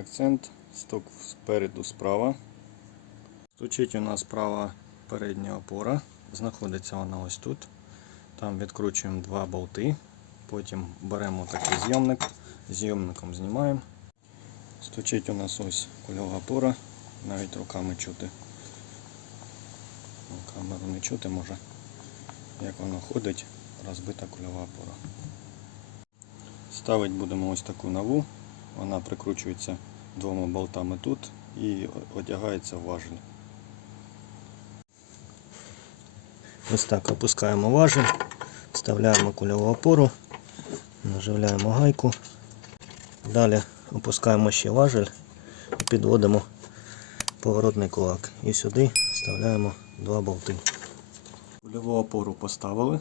акцент, сток спереду справа. Стучить у нас права передня опора, знаходиться вона ось тут. Там відкручуємо два болти, потім беремо такий зйомник, зйомником знімаємо. Стучить у нас ось кульова опора, навіть руками чути. Камеру не чути може, як воно ходить, розбита кульова опора. Ставити будемо ось таку нову, вона прикручується двома болтами тут і одягається в важіль. Ось так опускаємо важіль, вставляємо кульову опору, наживляємо гайку, далі опускаємо ще важіль і підводимо поворотний кулак. І сюди вставляємо два болти. Кульову опору поставили,